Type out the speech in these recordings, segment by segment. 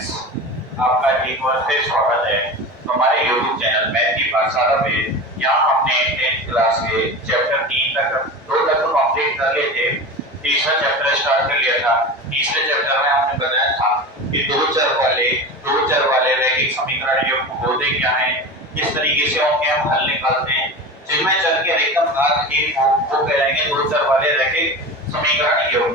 Friends, आपका एक बार फिर स्वागत है हमारे YouTube चैनल मैथ की पाठशाला पे। यहाँ हमने 10th क्लास के चैप्टर 3 तक 2 तक तो कंप्लीट कर लिए थे। तीसरा चैप्टर स्टार्ट कर लिया था। तीसरे चैप्टर में हमने बताया था कि दो चर वाले रैखिक समीकरण योग होते क्या हैं, किस तरीके से उनके हम हल निकालते हैं। जिनमें चर के अधिकतम घात 1 हो वो कहलाएंगे दो चर वाले रैखिक समीकरण योग।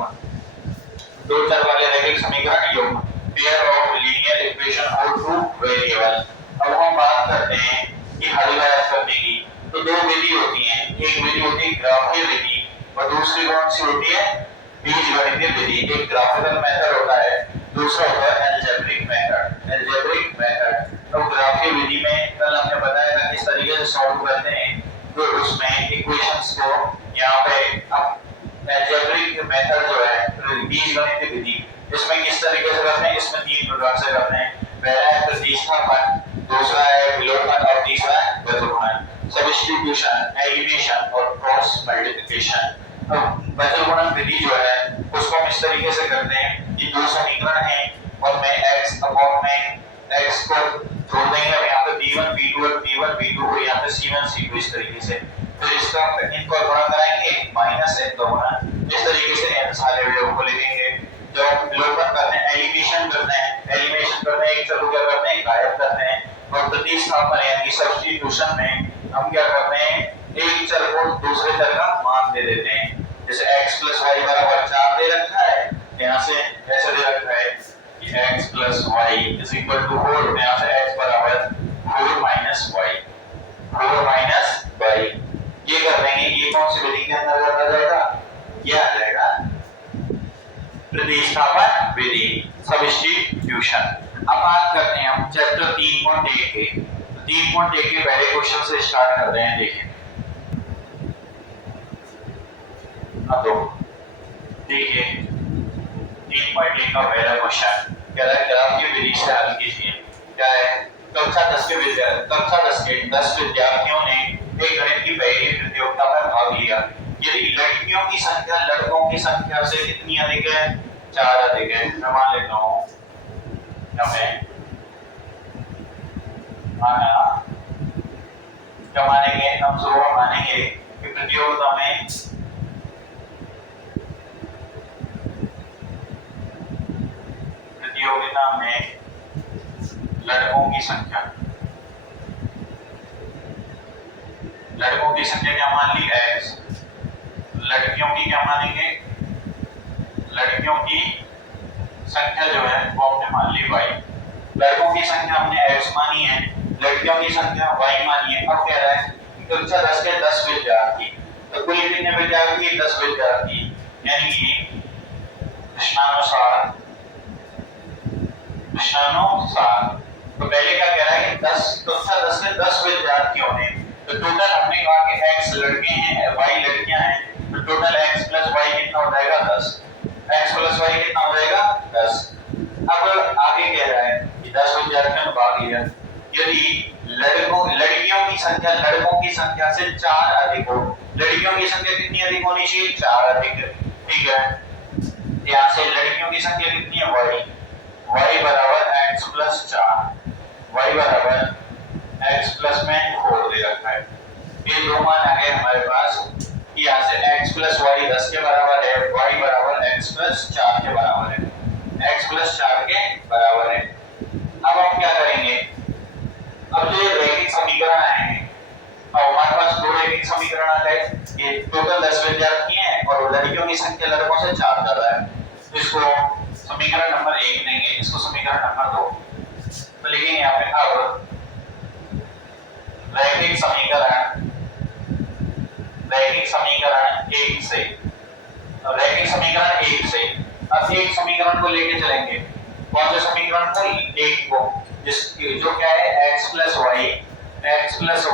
दो चर वाले रैखिक समीकरण योग पेयर ऑफ लीनियर इक्वेशन और टू वेरिएबल। अब हम बात करते हैं कि हल ज्ञात करने की। तो दो विधि होती हैं, एक विधि होती है ग्राफीय विधि और दूसरी कौन सी होती है, बीजगणितीय विधि। एक ग्राफिकल मेथड होता है, दूसरा होता है अलजेब्रिक मेथड। तो ग्राफीय विधि में कल हमने बताया था किस तरीके से सॉल्व करते हैं। तो उसमें इक्वेशंस को यहाँ पे अब अलजेब्रिक मेथड जो है बीजगणितीय विधि, इसमें किस तरीके से करते हैं, इसमें तीन प्रकार से करते हैं। पहला है प्रतिस्थापन, दूसरा है विलोपन और तीसरा है व्यतिगुणन। सब्स्टिट्यूशन, एलिमिनेशन और क्रॉस मल्टीप्लिकेशन। अब व्यतिगुणन विधि जो है उसको हम इस तरीके से करते हैं कि दो समीकरण हैं और मैं x अपॉन में x को जोड़ देंगे। अब यहाँ पे b1 b2 और b1 b2 को यहाँ पे c1 c2 इस तरीके से, फिर इसका इनको गुणा कराएंगे माइनस n का गुणा, इस तरीके से n सारे योग को लिखेंगे। जब हम विलोपन करते हैं, एलिमिनेशन करते हैं एक चर को क्या करते हैं, गायब करते हैं। और प्रतिस्थापन यानी सब्स्टिट्यूशन में हम क्या करते हैं, एक चर को दूसरे चर का मान दे देते हैं। जैसे x + y = 4 दे रखा है, यहाँ से ऐसे दे रखा है कि x + y = 4, यहाँ से x = 4 - y। ये कर देंगे, ये कौन सी विधि के अंतर्गत आ जाएगा, ये आ जाएगा प्रतिस्थापन विधि, सब्स्टिट्यूशन। अब बात करते हैं हम चैप्टर 3.1 के। 3.1 के पहले क्वेश्चन से स्टार्ट करते हैं। देखिए अब तो देखिए 3.1 का पहला क्वेश्चन कह रहा है ग्राफीय विधि से हल कीजिए। क्या है, कक्षा 10 के 10 विद्यार्थियों ने एक गणित की पहली प्रतियोगिता में भाग लिया। यदि लड़कियों की संख्या लड़कों की संख्या से कितनी अधिक है, 4 अधिक है। मैं मान लेता हूँ क्या मानेंगे हम, जरूर मानेंगे कि प्रतियोगिता में लड़कों की संख्या क्या मान ली, x। लड़कियों की क्या मानेंगे, लड़कियों की संख्या जो है वो हमने मान ली y। लड़कों की संख्या हमने x मानी है, लड़कियों की संख्या y मानी है। अब कह रहा है कक्षा 10 के 10 विद्यार्थी, तो कुल कितने विद्यार्थी, 10 विद्यार्थी, यानी कि प्रश्नानुसार। तो पहले क्या कह रहा है कि 10 कक्षा 10 के 10 विद्यार्थियों ने, तो टोटल हमने कहा कि x लड़के हैं y लड़कियां हैं, तो टोटल x + y कितना हो जाएगा, 10। x + y कितना हो जाएगा, 10। अब आगे कह रहा है कि 10 विद्यार्थियों ने भाग लिया। यदि लड़कियों की संख्या लड़कों की संख्या से 4 अधिक हो, लड़कियों की संख्या कितनी अधिक होनी चाहिए, 4 अधिक। ठीक है, यहाँ से लड़कियों की संख्या कितनी है, y बराबर x + 4, y बराबर x + में 4 दे रखा है। ये दो मान आ गए हमारे पास कि यहाँ से x + y 10 के बराबर है, y बराबर x + 4 के बराबर है, x + 4 के बराबर है। अब हम क्या करेंगे, अब जो रैखिक समीकरण आएंगे, अब हमारे पास दो रैखिक समीकरण आ गए। ये टोटल 10 विद्यार्थी हैं और लड़कियों की संख्या लड़कों से 4 ज्यादा है, तो इसको समीकरण नंबर 1 देंगे, इसको समीकरण नंबर 2। तो लिखेंगे यहाँ पे अब रैखिक समीकरण 1 से, अब एक समीकरण को लेके चलेंगे। कौन से समीकरण को, 1 को, जो क्या है x + y = 10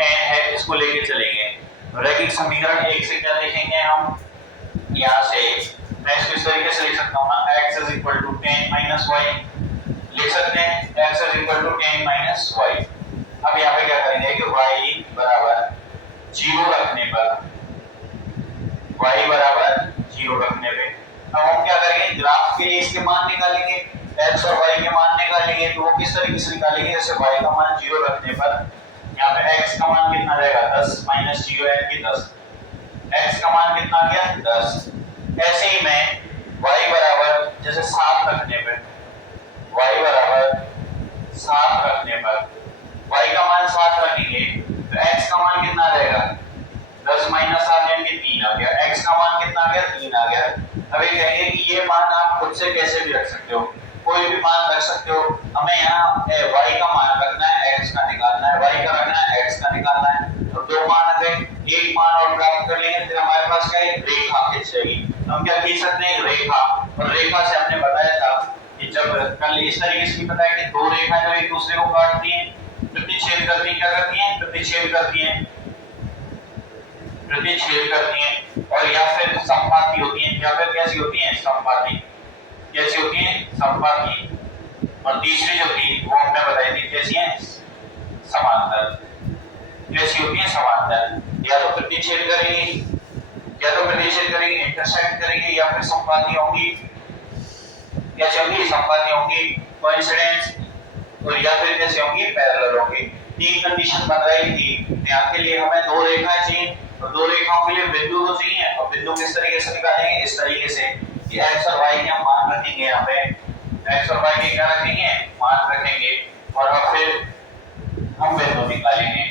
है, इसको लेके चलेंगे। रैखिक समीकरण 1 से क्या देखेंगे हम, यहाँ से मैं इसको इस तरीके से लिख सकता हूँ ना, x = 10 - y लिख सकते हैं, x = 10 - y। अब यहाँ पे क्या करेंगे कि y बराबर 0 रखने पर, अब हम क्या करेंगे, ग्राफ के लिए इसके मान निकालेंगे। x और y के मान निकालेंगे तो वो किस तरीके से निकालेंगे, जैसे y का मान 0 रखने पर यहाँ पे x का मान कितना रहेगा 10 माइनस 0 यानी कि 10, x का मान कितना आ गया 10। ऐसे ही मैं y बराबर जैसे 7 रखने पे, y बराबर 7 रखने पर y का मान 7 रखेंगे तो x का मान कितना रहेगा 10 माइनस 7 यानी कि 3 आ गया, x का मान कितना आ गया 3 आ गया। अब ये कहेंगे कि ये मान आप खुद से कैसे भी रख सकते हो, कोई भी मान रख सकते हो, हमें यहाँ y का मान रखना है, x का निकालना है, y का रखना है, x का निकालना है। तो दो मान रखे, एक मान और प्राप्त कर लेंगे, फिर हमारे पास क्या है रेखा खींच जाएगी। हम क्या खींच सकते हैं रेखा, और रेखा से हमने बताया था कि जब कल इस तरीके से भी बताया कि दो रेखाएं जब एक दूसरे को काटती हैं प्रतिच्छेद करती हैं, क्या करती हैं प्रतिच्छेद करती हैं, प्रतिच्छेद करती हैं, और या फिर संपाती होती हैं, या फिर कैसी होती हैं संपाती, कैसी होती हैं संपाती, और तीसरी जो थी वो हमने बताई थी कैसी है समांतर, कैसी होती है समांतर, या तो प्रतिच्छेद करेंगी, या तो प्रतिच्छेद करेंगी इंटरसेक्ट करेंगी, या फिर संपाती होंगी, कैसी होंगी संपाती होंगी कोइंसिडेंस, और या फिर कैसे होंगी पैरेलल होंगी। तीन कंडीशन बन रही थी, यहाँ के लिए हमें दो रेखाएं चाहिए, और दो रेखाओं के लिए बिंदु तो चाहिए, और बिंदु किस तरीके से निकालेंगे, इस तरीके से कि x और y के हम मान रखेंगे, यहाँ पे x और y के क्या रखेंगे मान रखेंगे, और अब फिर हम बिंदु निकालेंगे।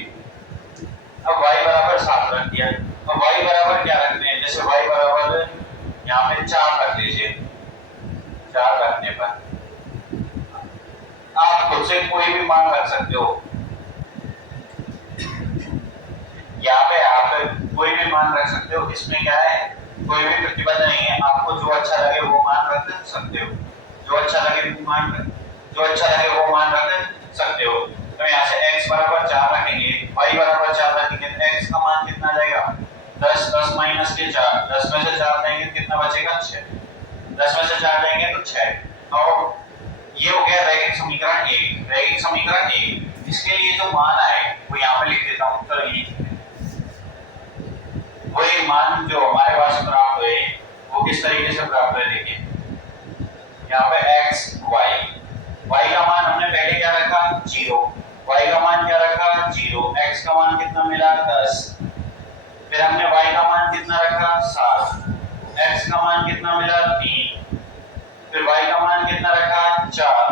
अब y बराबर 7 रख दिया, अब y बराबर क्या रखते हैं, जैसे y बराबर यहाँ पे 4 रख लीजिए, 4 रखने पर आप खुद से कोई भी मान रख सकते हो, यहाँ पे आप कोई भी मान रख सकते हो, इसमें क्या है कोई भी प्रतिबंध नहीं है, आपको जो अच्छा लगे वो मान रख सकते हो, जो अच्छा लगे वो मान रख सकते हो। तो यहाँ से x बराबर 4 रखेंगे, y बराबर 4 रखेंगे, तो x का मान कितना जाएगा 10, 10 माइनस के 4, 10 में से 4 देंगे कितना बचेगा 6, 10 में से 4 देंगे तो 6। तो ये हो गया रैखिक समीकरण 1, रैखिक समीकरण 1। इसके लिए जो मान आए वो यहाँ पे लिख देता हूँ, चलिए वही मान जो हमारे पास प्राप्त हुए वो किस तरीके से प्राप्त हुए देखिए, यहाँ पे x y का मान हमने पहले क्या रखा 0, y का मान क्या रखा 0, x का मान कितना मिला 10, फिर हमने y का मान कितना रखा 7, x का मान कितना मिला 3, फिर y का मान कितना रखा 4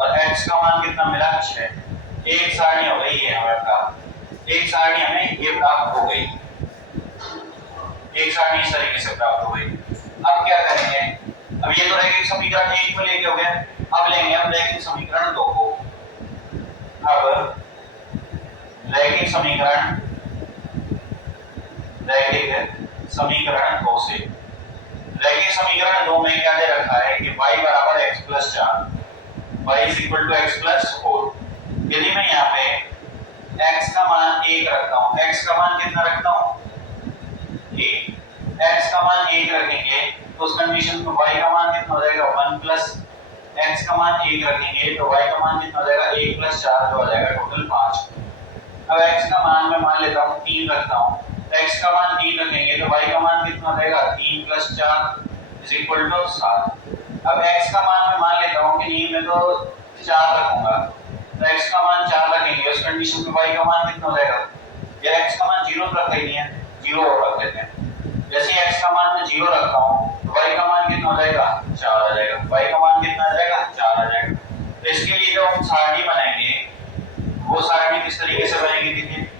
और x का मान कितना मिला 6। एक सारणी हो गई है हमारे पास, एक सारणी हमें ये प्राप्त हो गई, एक सारणी इस तरीके से प्राप्त हो गई। अब क्या करेंगे, अब ये तो रैखिक समीकरण 1 को लेके हो गया, अब लेंगे हम रैखिक समीकरण 2 को। अब रैखिक समीकरण 2 से, रैखिक समीकरण 2 में क्या दे रखा है कि y बराबर x plus 4, y is equal to x plus 4। यदि मैं यहाँ पे x का मान 1 रखता हूँ, x का मान कितना रखता हूँ 1, x का मान 1 रखेंगे तो उस कंडीशन में y का मान कितना हो जाएगा 1 प्लस x का मान 1 रखेंगे तो y का मान कितना हो जाएगा 1 प्लस 4 जो हो जाएगा टोटल 5। अब x का मान मैं मान लेता हूँ 3 रखता हूँ, x का मान 3 रखेंगे तो y का मान कितना हो जाएगा 3 प्लस 4 इज इक्वल टू 7। अब x का मान मैं मान लेता हूँ कि नहीं मैं तो 4 रखूंगा, तो x का मान 4 रखेंगे उस कंडीशन में y का मान कितना हो जाएगा, या x का मान 0 रख ही नहीं है, 0 और रख लेते हैं। जैसे x का मान मैं 0 रखता हूँ तो y का मान कितना हो जाएगा 4 आ जाएगा, y का मान कितना आ जाएगा 4 आ जाएगा। तो इसके लिए जो हम सारणी बनाएंगे वो सारणी किस तरीके से बनेगी देखिए,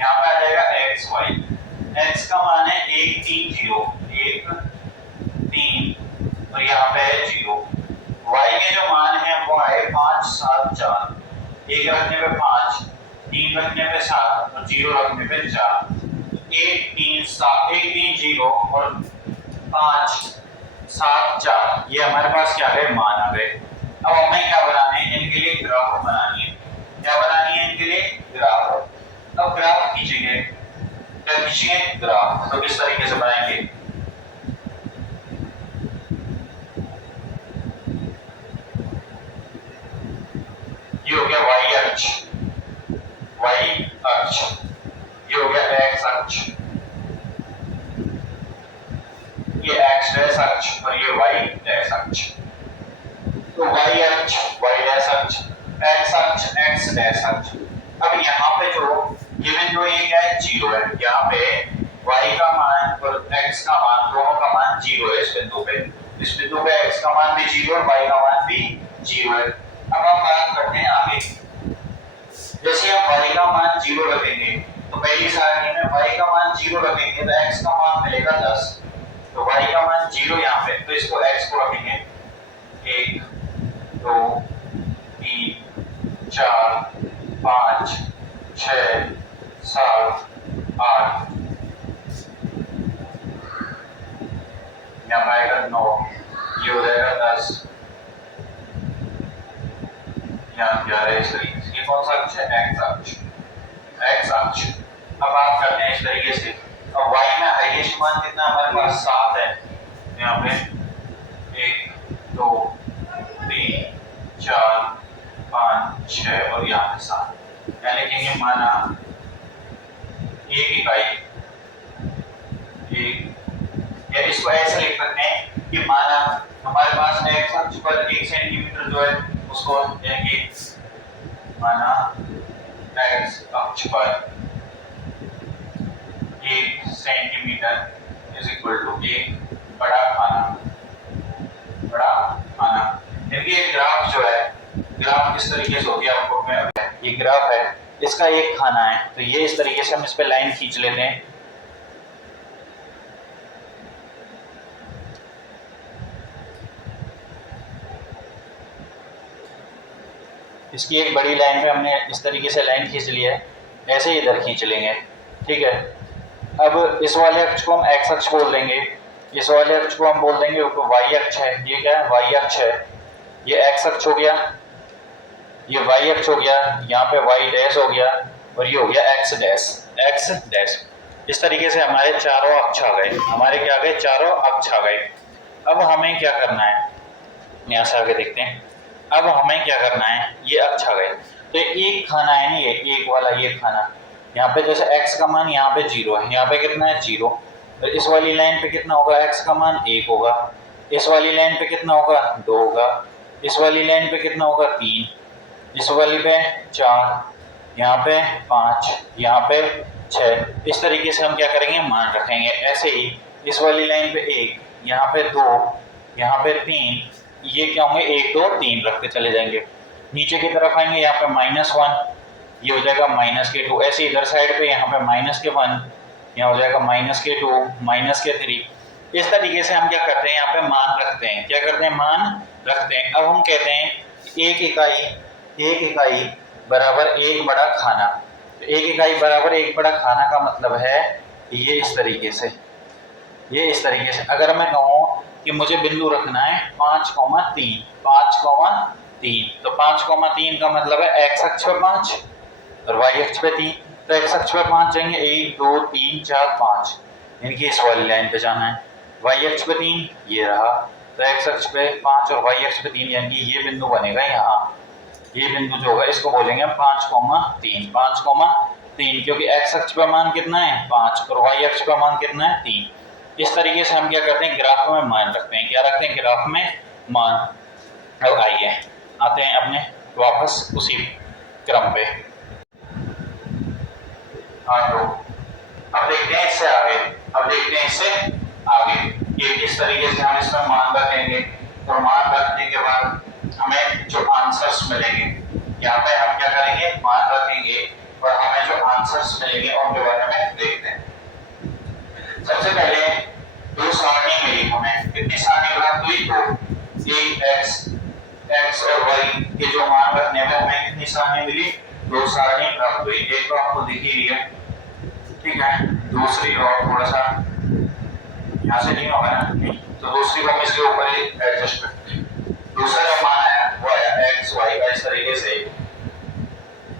यहाँ पे आ जाएगा x y, x का मान है 1 3 0, 1 3 और यहाँ पे है 0, y के जो मान है वो है 5 7 4, 1 रखने पे 5, 3 रखने पे 7 और 0 रखने पे 4, 1 3 7 1 3 0 और 5 7 4 ये हमारे पास क्या है मान आ गए। अब हमें क्या बनाने हैं, इनके लिए ग्राफ बनानी है, क्या बनानी है इनके लिए ग्राफ। अब ग्राफ खींचेंगे, क्या खींचेंगे ग्राफ, तो किस तरीके से बनाएंगे, ये हो गया y अक्ष, ये हो गया x अक्ष, ये x डैश अक्ष और ये y डैश अक्ष। तो y अक्ष y डैश अक्ष, x अक्ष x डैश अक्ष। अब यहाँ पे जो गिवन जो ये क्या है, 0 है। यहाँ पे y का मान और x का मान दोनों का मान 0 है। इस बिंदु पे x का मान भी 0 और y का मान भी 0 है। अब हम बात करते हैं आगे। जैसे हम y का मान 0 रखेंगे तो पहली सारणी में y का मान 0 रखेंगे तो x का मान मिलेगा 10। तो y का मान 0 यहाँ पे, तो इसको x को रखेंगे 1 2 3 4 5 6 7 8, यहाँ पे आएगा 9, ये हो जाएगा 10, यहाँ 11। इस तरीके से ये कौन सा अक्ष है, x अक्ष, x अक्ष। अब बात करते हैं इस तरीके से। अब y में हाईएस्ट मान कितना हमारे पास 7 है। यहाँ पे 1 2 3 4 5 6 और यहाँ पे 7, यानी कि ये माना एक इकाई, एक, या इसको ऐसे लिख सकते हैं कि माना हमारे पास x अक्ष पर 1 सेंटीमीटर जो है उसको लेंगे, माना x अक्ष पर 1 सेंटीमीटर इज इक्वल टू एक बड़ा खाना, बड़ा खाना। इनकी एक ग्राफ जो है, ग्राफ किस तरीके से होती है आपको मैं, ये ग्राफ है, इसका एक खाना है। तो ये इस तरीके से हम इस पे लाइन खींच लेते हैं। इसकी एक बड़ी लाइन पे हमने इस तरीके से लाइन खींच ली है, ऐसे ही इधर खींच लेंगे, ठीक है। अब इस वाले अक्ष को हम x अक्ष बोल देंगे, इस वाले अक्ष को हम बोल देंगे y अक्ष है। ये क्या है, y अक्ष है। ये x अक्ष हो गया, ये y अक्ष हो गया, यहाँ पे y डैश हो गया और ये हो गया x डैश, x डैश। इस तरीके से हमारे चारों अक्ष आ गए, हमारे क्या आ गए, चारों अक्ष आ गए। अब हमें क्या करना है, यहाँ से आगे देखते हैं। अब हमें क्या करना है, ये अक्ष आ गए तो एक खाना है ना, ये एक वाला ये खाना। यहाँ पे जैसे x का मान यहाँ पे 0 है, यहाँ पे कितना है 0, तो इस वाली लाइन पे कितना होगा, x का मान 1 होगा। इस वाली लाइन पे कितना होगा, 2 होगा। इस वाली लाइन पे कितना होगा, 3। इस वाली पे 4, यहाँ पे 5, यहाँ पे 6। इस तरीके से हम क्या करेंगे, मान रखेंगे। ऐसे ही इस वाली लाइन पे 1, यहाँ पे 2, यहाँ पे 3, ये क्या होंगे 1 2 3 रखते चले जाएंगे। नीचे की तरफ आएंगे, यहाँ पे -1, ये हो जाएगा -2। ऐसे इधर साइड पे यहाँ पे -1, यहाँ हो जाएगा -2, -3। इस तरीके से हम क्या करते हैं, यहाँ पे मान रखते हैं। क्या करते हैं, मान रखते हैं। अब हम कहते हैं एक इकाई बराबर एक बड़ा खाना। तो एक इकाई बराबर एक बड़ा खाना का मतलब है ये इस तरीके से, ये इस तरीके से। अगर मैं कहूँ कि मुझे बिंदु रखना है 5,3, 5,3, तो 5,3 का मतलब है x अक्ष पे 5 और y अक्ष पे 3। तो x अक्ष पे 5 जाएंगे, 1 2 3 4 5, इनकी इस वाली लाइन पे जाना है। y अक्ष पे 3 ये रहा, तो x अक्ष पे 5 और y अक्ष पे 3, यानी कि ये बिंदु बनेगा यहाँ। ये बिंदु जो होगा इसको बोलेंगे 5,3, 5,3, क्योंकि x अक्ष पे मान कितना है 5 और y अक्ष पे मान कितना है 3। इस तरीके से हम क्या करते हैं, ग्राफ में मान रखते हैं। क्या रखते हैं, ग्राफ में मान। अब आइए आते हैं अपने वापस उसी क्रम पे। हाँ, तो अब देखते हैं इससे आगे, ये किस तरीके से हम इसमें मान रखेंगे। और मान रखने के बाद हमें जो आंसर्स मिलेंगे, यहाँ पे हम क्या करेंगे, मान रखेंगे और हमें जो आंसर्स मिलेंगे उनके बारे में देखते हैं। सबसे पहले दो सारणी मिली हमें, कितनी सारणी प्राप्त हुई, तो एक x और y के जो मान रखने में हमें कितनी सारणी मिली, दो सारणी प्राप्त हुई। एक तो आपको दिख ही रही है, ठीक है। दूसरी और थोड़ा सा यहाँ से नहीं होगा ना, तो दूसरी को हम इसके ऊपर ही एडजस्ट करते हैं। दूसरा जो मान आया वो आया x y का इस तरीके से,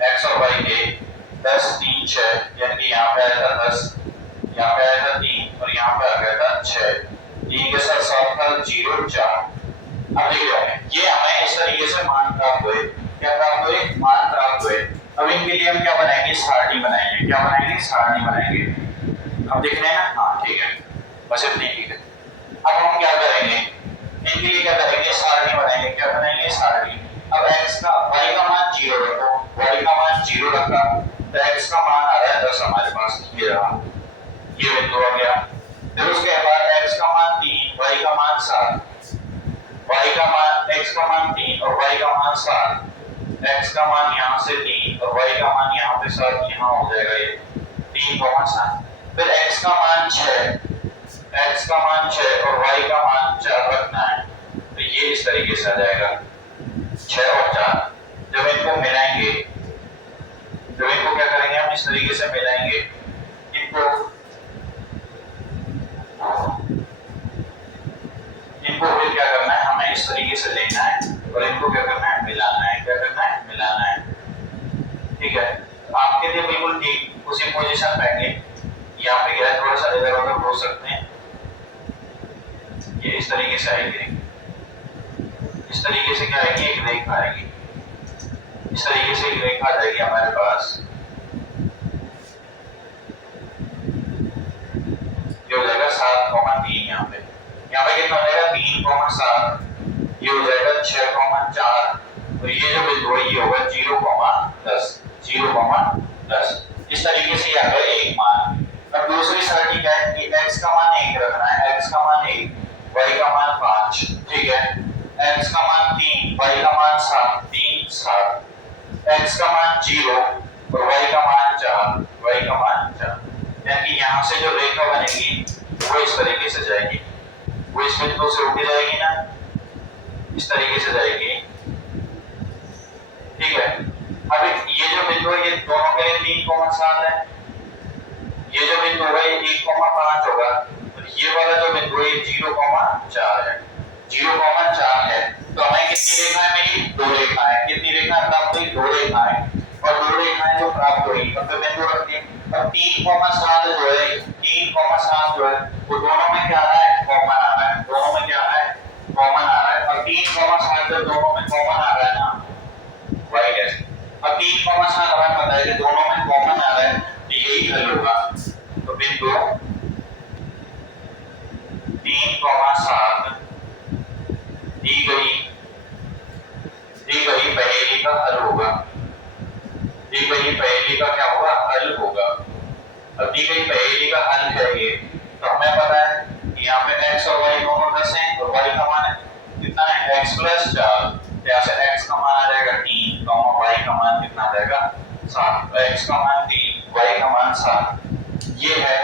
x और y के 10 3 6, यानी कि यहाँ पे आया था 10, यहाँ पे आया था 3 और यहाँ पे आ गया था 6। 3 के साथ 7 था 0 4। अब देखिए ये हमें इस तरीके से मान प्राप्त हुए। क्या प्राप्त हुए, मान प्राप्त हुए। अब इनके लिए हम क्या बनाएंगे, सारणी बनाएंगे। क्या बनाएंगे, सारणी बनाएंगे। अब देख रहे हैं ना, हाँ ठीक है, बस इतनी ठीक है। अब हम क्या करेंगे, इनके लिए क्या करेंगे, सारणी बनाएंगे। क्या बनाएंगे, बिंदु आ गया। फिर उसके बाद x का मान 3, y का मान 7, y का मान x का मान 3 और y का मान 7, x का मान यहाँ से 3 और y का मान यहाँ पे 7, यहाँ हो जाएगा ये 3,7। फिर x का मान 6 और y का मान 4 रखना है, तो ये इस तरीके से आ जाएगा 6 और 4। जब इनको मिलाएंगे, जब इनको क्या करेंगे हम इस तरीके से मिलाएंगे, इनको फिर क्या करना है, हमें इस तरीके से लेना है और इनको क्या करना है, मिलाना है। क्या करना है, मिलाना है। ठीक है, आपके लिए बिल्कुल ठीक उसी पोजीशन पे आएंगे। यहाँ पे क्या है, थोड़ा सा इधर उधर हो सकते हैं। ये इस तरीके से आएंगे, इस तरीके से क्या आएगी, एक रेखा आएगी। इस तरीके से एक रेखा आ जाएगी हमारे पास। ये हो जाएगा 7,3 यहाँ पे। यहाँ पे कितना हो जाएगा 3,7, ये हो जाएगा 6,4 और ये जो बिंदु है ये होगा 0,10, 0,10। इस तरीके से यहाँ पे एक मान। अब दूसरी शर्त क्या है कि x का मान 1 रखना है, x का मान 1, y का मान 5, ठीक है। x का मान 3, y का मान 7, 3, 7, x का मान 0 और y का मान 4, y का मान 4। यानी यहाँ से जो रेखा बनेगी वो इस तरीके से जाएगी, वो इस बिंदु से उठी जाएगी ना, इस तरीके से जाएगी। ठीक है, अब ये जो बिंदु है ये दोनों के लिए 3,7 है, ये जो बिंदु है ये 1,5 होगा और ये वाला जो बिंदु है ये 0,4 है, 0,4 है। तो हमें कितनी रेखाएं मिली, 2 रेखाएं। कितनी रेखाएं प्राप्त हुई, 2 रेखाएं। और 2 रेखाएं जो प्राप्त हुई तो फिर बिंदु रख दिए। अब 3,7 जो है, 3,7 जो है वो दोनों में क्या आ रहा है, कॉमन आ रहा है। दोनों में क्या आ रहा है, कॉमन आ रहा है। और 3,7 जब दोनों में कॉमन आ रहा है ना, y डैश। अब 3,7 हमें पता है कि दोनों में कॉमन आ रहा है, तो यही हल होगा। तो बिंदु 3,7 दी गई पहेली का हल होगा। दी गई पहेली का क्या होगा, हल होगा। अब दी गई पहेली का हल है ये, तो हमें पता है कि यहाँ पे x और y दोनों 10 हैं और y का मान कितना है, x + 4। तो यहाँ से x का मान आ जाएगा 3, y का मान कितना आ जाएगा 7। तो x का मान 3, y का मान 7। ये है,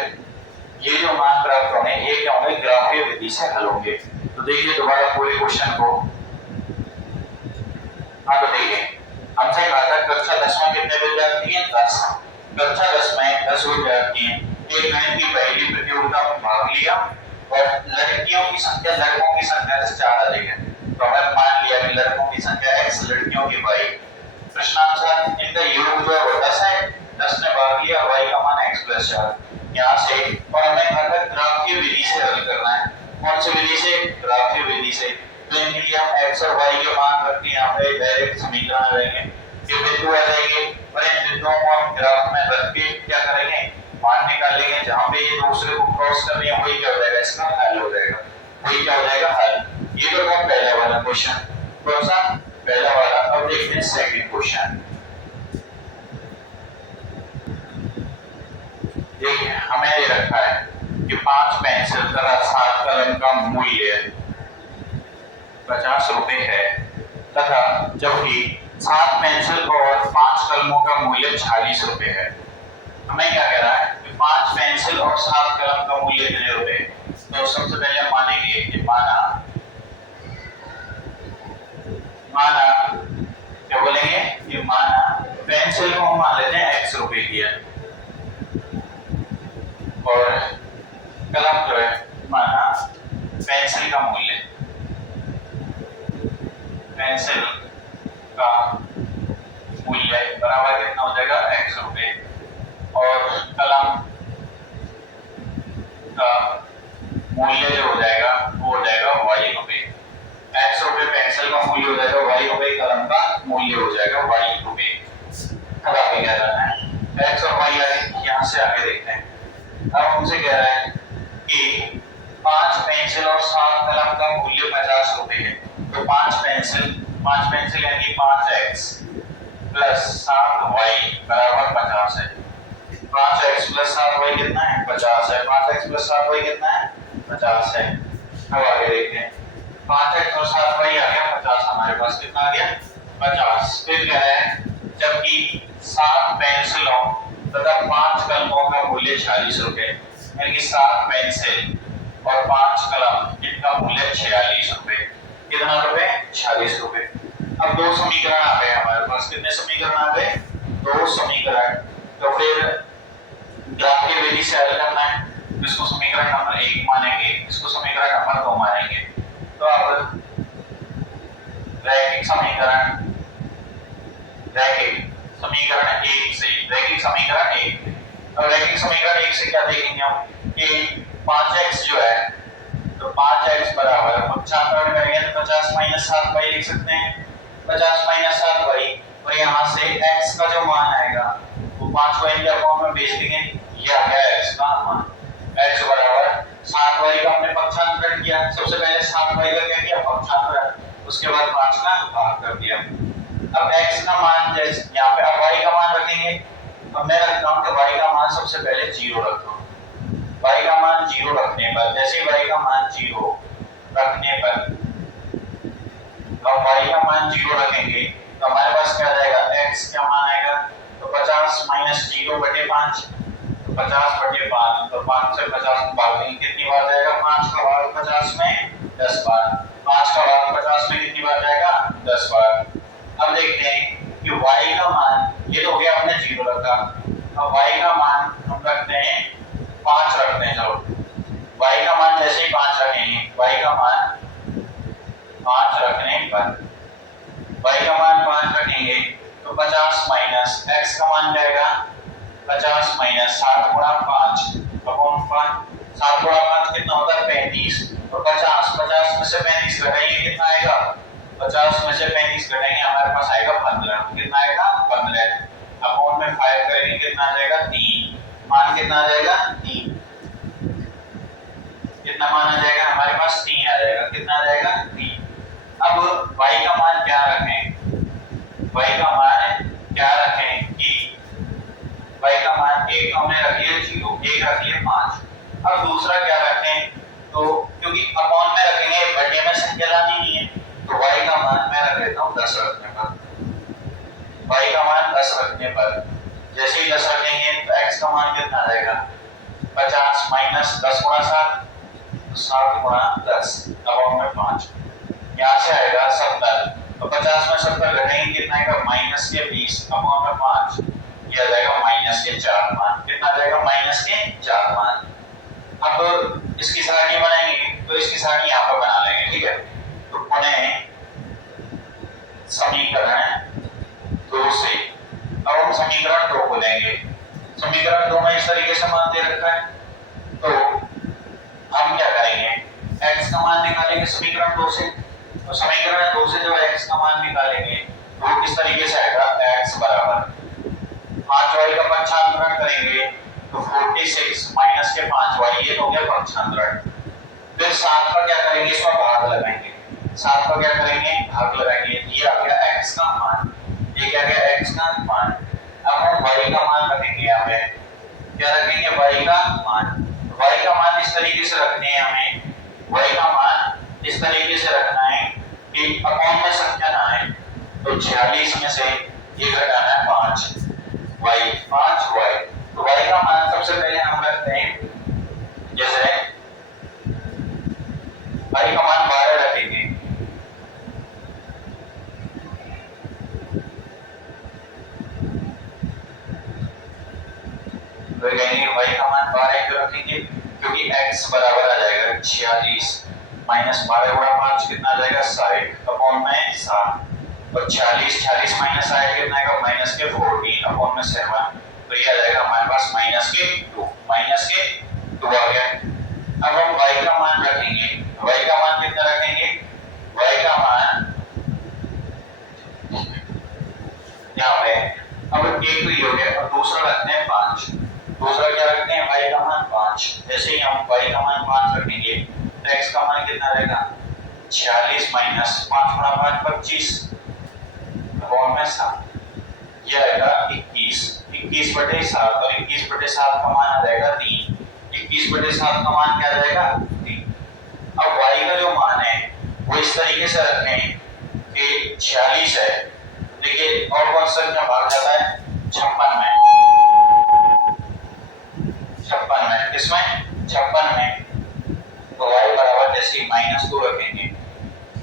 ये जो मान प्राप्त होंगे ये क्या होंगे, ग्राफीय विधि से हल होंगे। तो देखिए दोबारा पूरे क्वेश्चन को। हाँ तो देखिए, हमसे कहा था कक्षा 10 में कितने विद्यार्थी हैं, 10। कक्षा 10 में 10 विद्यार्थी हैं। एक गणित की पहली प्रतियोगिता में भाग लिया और लड़कियों की संख्या लड़कों की संख्या से 4 अधिक है। तो हमने मान लिया कि लड़कों की संख्या x, लड़कियों की y। प्रश्नानुसार इनका योग जो है वो 10 है, 10 ने भाग लिया, y का मान x + 4 यहाँ से। और हमें कहा था ग्राफीय विधि से हल करना है। कौन सी विधि से, ग्राफीय विधि से। तो इनके लिए हम x और y के मान रख के यहाँ पे डायरेक्ट समीकरण लेंगे। ये बिंदु आ जाएंगे और इन बिंदुओं को हम ग्राफ में रख के क्या करेंगे, मान निकालेंगे। जहाँ पे ये दूसरे को क्रॉस कर रहे हैं वही क्या हो जाएगा, इसका हल हो जाएगा। वही क्या हो जाएगा, हल। ये तो था पहला वाला क्वेश्चन। कौन सा, पहला वाला। अब देखते हैं सेकंड क्वेश्चन। देखिए हमें ये रखा है कि 5 पेंसिल तथा 7 कलम का मूल्य 50 रुपए है तथा जबकि 7 पेंसिल और 5 कलमों का मूल्य 40 रुपए है। हमें क्या कह रहा है कि 5 पेंसिल और 7 कलम का मूल्य कितने रुपए। तो सबसे पहले मानेंगे कि माना क्या बोलेंगे कि माना पेंसिल को हम मान लेते हैं x रुपए की है और कलम जो है माना पेंसिल का मूल्य, पेंसिल का मूल्य बराबर कितना हो जाएगा, x रुपए। और कलम का मूल्य जो हो जाएगा वो हो जाएगा y रुपए। x रुपए पेंसिल का मूल्य हो जाएगा, y रुपए कलम का मूल्य हो जाएगा y रुपए। अब आगे क्या करना है, x और y आए, यहाँ से आगे देखते हैं। अब हमसे कह रहा है कि 5 पेंसिल और 7 कलम का मूल्य 50 रुपए है। तो 5 पेंसिल यानी 5x + 7y बराबर 50 है। 5x प्लस 7y कितना है 50 है। 5x प्लस 7y कितना है 50 है। अब आगे देखते हैं 5x और 7y आ गया 50 हमारे पास कितना आ गया 50। फिर कह रहा है जबकि 7 पेंसिलों तथा 5 कलमों का मूल्य 46 रुपए, यानी कि 7 पेंसिल और 5 कलम इनका मूल्य 46 रुपए। कितना रुपए 46 रुपए। अब दो समीकरण आ गए हमारे पास। कितने समीकरण आ गए दो समीकरण। तो फिर ग्राफ की विधि से हल करना है। तो इसको समीकरण नंबर 1 मानेंगे, इसको समीकरण नंबर 2 मानेंगे। तो अब रैखिक समीकरण रैखिक समीकरण 1। अब रैखिक समीकरण 1 से क्या देखेंगे हम कि 5x जो है तो 5x बराबर 95 करेंगे तो 50 माइनस 7y लिख सकते हैं। 50 माइनस 7y और यहाँ से x का जो मान आएगा वो 5 को इनके फॉर्म में भेज देंगे। ये आ गया x का मान। x बराबर 7y का हमने पक्षांतरण किया। सबसे पहले 7y का क्या किया पक्षांतरण, उसके बाद 5 का भाग कर दिया। अब x का मान जैसे यहाँ पे अब y का मान रखेंगे। अब मैं रखता हूँ कि y का मान सबसे पहले 0 रखता हूँ। y का मान 0 रखने पर जैसे y का मान 0 रखने पर हम y का मान 0 रखेंगे तो हमारे पास क्या आ जाएगा x क्या मान आएगा तो 50 माइनस 0 बटे 5 तो 50 बटे 5 तो 5 से 50 को भाग देंगे कितनी बार जाएगा 5 का भाग 50 में 10 बार। 5 का भाग 50 में कितनी बार जाएगा 10 बार। अब देखते हैं कि y का मान ये तो हो गया हमने 0 रखा। अब y का मान हम रखते हैं 5 रखते हैं। चलो y का मान जैसे ही 5 रखेंगे y का मान 5 रखने पर y का मान 5 रखेंगे तो 50 माइनस x का मान जाएगा 50 माइनस 7 गुणा 5 अपॉन 5। 7 गुणा 5 कितना होता है 35 और 50 में से 35 घटाएंगे कितना आएगा 50 में से 35 घटाएंगे हमारे पास आएगा 15। कितना आएगा 15 अपॉन में 5 करेंगे कितना आ जाएगा 3। मान कितना आ जाएगा 3। कितना मान आ जाएगा हमारे पास 3 आ जाएगा। कितना आ जाएगा 3। अब y का मान क्या रखें y का मान क्या रखें कि y का मान एक हमने रख लिया 0 एक रख लिया 5। अब दूसरा क्या रखें तो क्योंकि अपॉन में रखेंगे बटे में संख्या लानी नहीं है तो y का मान मैं रख देता हूं 10 रखने पर। y का मान 10 रखने पर जैसे ही 10 रखेंगे तो x का मान कितना आ जाएगा 50 माइनस 10 गुणा 7 7 गुणा 10 अपॉन में 5 यहाँ से आएगा 70। तो 50 में 70 घटाएंगे कितना आएगा माइनस के 20 अपॉन में 5 ये आ जाएगा माइनस के 4 मान। कितना आ जाएगा माइनस के 4 मान। अब इसकी सारणी बनाएंगे तो इसकी सारणी यहाँ पर बना लेंगे ठीक है। तो पुनः समीकरण 2 से अब हम समीकरण 2 को लेंगे। समीकरण 2 में इस तरीके से मान दे रखा है तो हम क्या करेंगे x का मान निकालेंगे समीकरण 2 से। तो समीकरण 2 से जब x का मान निकालेंगे तो किस तरीके से आएगा x बराबर 5y का पक्षांतरण करेंगे तो 46 माइनस के 5y ये हो गया पक्षांतरण। फिर 7 का क्या करेंगे इसमें भाग लगाएंगे। 7 का क्या करेंगे भाग लगाएंगे ये आ गया x का मान। ये क्या गया x का मान। अब हम y का मान रखेंगे यहाँ पे क्या रखेंगे y का मान। y का मान इस तरीके से रखने हैं हमें y का मान इस तरीके से रखना है कि अपॉन में संख्या ना आए तो 46 में से ये घटाना है 5 y। तो y का मान सबसे पहले हम रखते हैं जैसे y का मान 12 रखेंगे तो कहेंगे y का मान 12 क्यों रखेंगे क्योंकि x बराबर आ जाएगा 46 माइनस 12 गुणा 5 कितना आ जाएगा 60 अपॉन में 7 और 46 माइनस आएगा कितना आएगा माइनस के 14 अपॉन में 7 तो ये आ जाएगा हमारे पास माइनस के 2 आ गया। अब हम y का मान रखेंगे y का मान कितना रखेंगे y का मान यहाँ पे अब एक तो ये हो गया और दूसरा रखते हैं 5। दूसरा क्या रखते हैं y का मान 5। जैसे ही हम y का मान 5 रखेंगे तो x का मान कितना रहेगा 46 माइनस 5 गुणा 5 25 अपॉन में 7 ये आएगा 21 21/7 और 21/7 का मान आ जाएगा 3। 21/7 का मान क्या आ जाएगा 3। अब y का जो मान है वो इस तरीके से रखते हैं कि 46 है, देखिए और कौन सा क्या भाग जाता है 56 में, 56 में, किसमें 56 में। तो y बराबर जैसे -2 रखेंगे,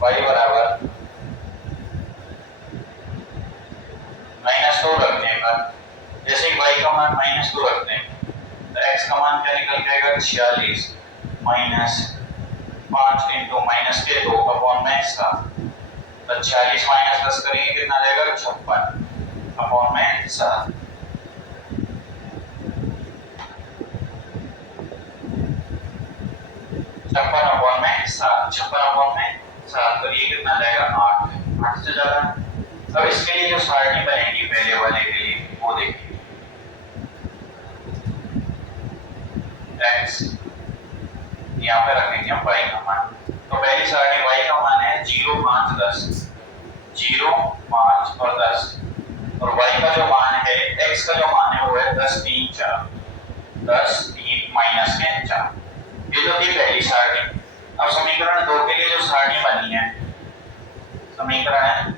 y बराबर -2 रखने पर जैसे ही y का मान -2 रखते हैं तो x का मान क्या निकल के आएगा 46 माइनस 5 इंटू माइनस के 2 अपॉन में 7। तो 46 माइनस 10 करेंगे कितना आ जाएगा 56 अपॉन में 7। छप्पन अपॉन में 7, 56 अपॉन में 7, तो ये कितना आ जाएगा 8, 8 से ज्यादा। अब इसके लिए जो सारणी बनेगी पहले वाले के लिए वो देखिए, x यहाँ पे रखेंगे हम y का मान। तो पहली सारणी y का मान है 0, 5, 10, 0, 5 और 10, और y का जो मान है x का जो मान है वो है 10, 3, 4, 10, 3 माइनस के 4। ये तो थी पहली सारणी। अब समीकरण 2 के लिए जो सारणी बनी है, समीकरण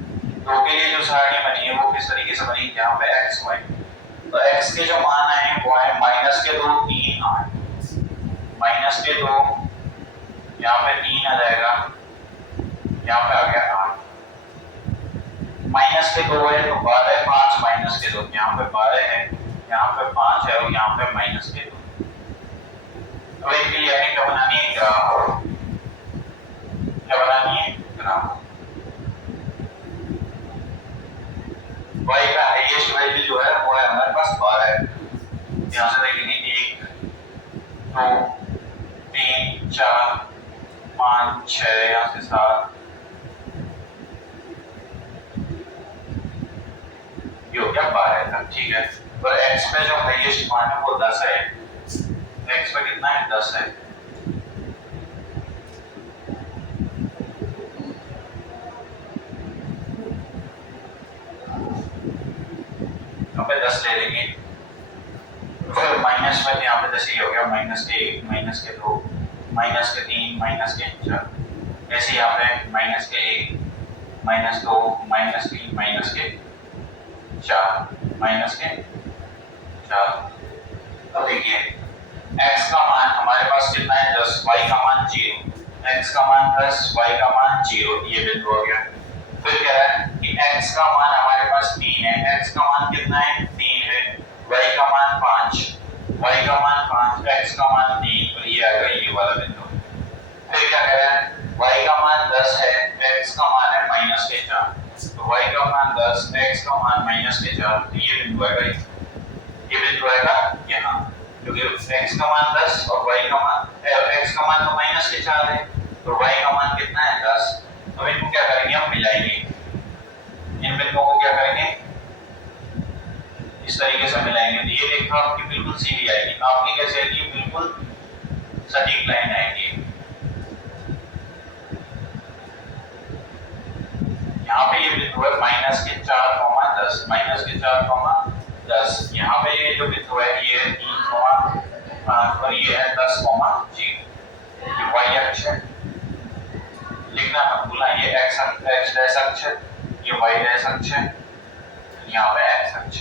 2 के लिए जो सारणी बनी है वो किस तरीके से बनी, यहाँ पे x y, तो x के जो मान आए वो है -2, 3, 8, -2 यहाँ पे 3 आ जाएगा, यहाँ पे आ गया 8, -2 है तो 12, 5 -2 यहाँ पे 12 है, यहाँ पे 5 है और यहाँ पे -2। अब इसके लिए हमें क्या बनानी है ग्राफ, क्या बनानी है ग्राफ। y का हाईएस्ट वैल्यू जो है वो है हमारे पास 12 है, यहाँ से देखेंगे 1, 2, 3, 4, 5, 6, यहाँ से 7, ये हो गया 12 तक, ठीक है। और x पे जो हाईएस्ट मान है वो 10 है, x पे कितना है 10 है, यहाँ पे 10 ले लेंगे, फिर माइनस में यहाँ पे जैसे ये हो गया -1, -2, -3, -4, ऐसे यहाँ पे -1, -2, -3, -4, अब देखिए x का मान हमारे पास कितना है 10, y का मान 0, x का मान 10, y का मान 0, ये बिंदु हो गया। फिर कह रहा है कि x का मान हमारे पास 3 है, x का मान कितना है 3 है, y का मान 5, y का मान 5, x का मान 3, और ये आ गया ये वाला बिंदु। फिर क्या कह रहा है y का मान 10 है, x का मान है -4, तो y का मान 10, x का मान -4, तो ये बिंदु आएगा, ये बिंदु आएगा यहाँ, क्योंकि x का मान 10 और y का मान x का मान तो -4 है, तो y का मान कितना है 10। अब इनको क्या करेंगे हम मिलाएंगे, इन बिंदुओं को क्या करेंगे इस तरीके से मिलाएंगे, तो ये रेखा आपकी बिल्कुल सीधी आएगी, आपकी कैसे आएगी बिल्कुल सटीक लाइन आएगी। यहाँ पे ये बिंदु है -4, 10, यहाँ पे ये जो बिंदु है ये 3, और ये है 10, ये y अक्ष है, लिखना मत भूलना, ये x अक्ष है, ये y अक्ष है, यहाँ पे x अक्ष,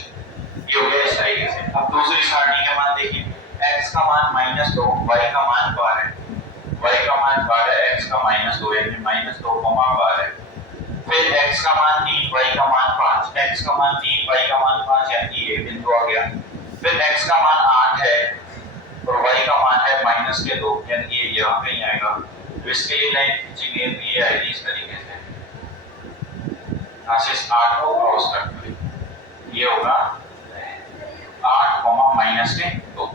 ये हो गया इस तरीके से। अब दूसरी सारणी का मान देखिए, x का मान -2, y का मान 12, y का मान 12, x का -2 यानी -2, 12, फिर x का मान 3, y का मान 5, x का मान 3, y का मान 5 यानी ये बिंदु आ गया। फिर x का मान 8 है और y का मान है -2 यानी ये यहाँ पे ही आएगा। तो इसके लिए लाइन खींचेंगे तो ये आएगी इस तरीके से, यहाँ से 8 को क्रॉस करते हुए ये होगा 8, -2,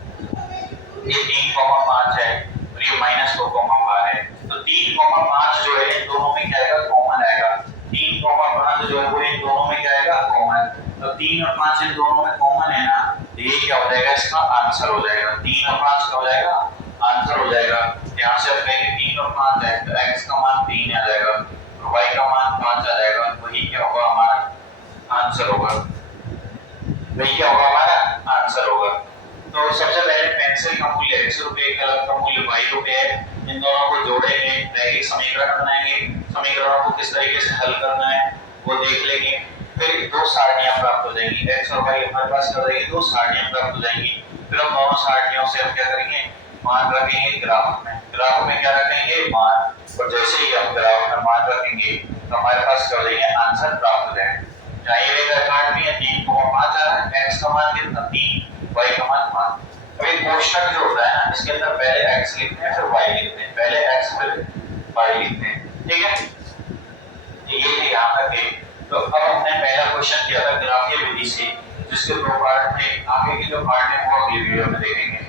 ये 3, 5 है और ये -2, 12 है, तो 3, 5 जो है इन दोनों में क्या आएगा कॉमन आएगा, 3, 5 जो है वो इन दोनों में क्या आएगा कॉमन, तो 3 और 5 इन दोनों में कॉमन है ना, तो ये क्या हो जाएगा इसका आंसर हो जाएगा, 3 और 5 क्या हो जाएगा आंसर हो जाएगा। यहाँ से अब कहेंगे 3 और 5 है तो x का मान 3 आ जाएगा और y का मान 5 आ जाएगा, वही क्या होगा हमारा आंसर होगा, वही क्या होगा हमारा आंसर होगा। तो सबसे पहले पेंसिल का मूल्य x रुपए, कलम का मूल्य y रुपए है। इन दोनों को जोड़ेंगे, रैखिक समीकरण बनाएंगे। समीकरणों को किस तरीके से हल करना है वो देख लेंगे। फिर दो सारणियां प्राप्त हो जाएंगी, x और y हमारे पास क्या हो जाएगी, दो सारणियां प्राप्त हो जाएंगी। फिर हम दोनों सारणियों से हम क्या करेंगे, मान रखेंगे ग्राफ में। ग्राफ में क्या रखेंगे, मान। और जैसे ही हम ग्राफ में मान रखेंगे तो हमारे पास क्या हो जाएगा, आंसर प्राप्त हो जाएगा। चाहिए रहेगा काट में 3 को 5 आ रहा है, x का मान कितना 3, y का मान 5। अब एक कोष्ठक जो होता है ना, इसके अंदर पहले x लिखते हैं फिर y लिखते हैं, पहले x फिर y लिखते हैं, ठीक है। ये थे यहाँ तक है। तो अब हमने पहला क्वेश्चन किया था ग्राफीय विधि से, जिसके दो पार्ट में, आगे के जो पार्ट है वो अगली वीडियो में देखेंगे।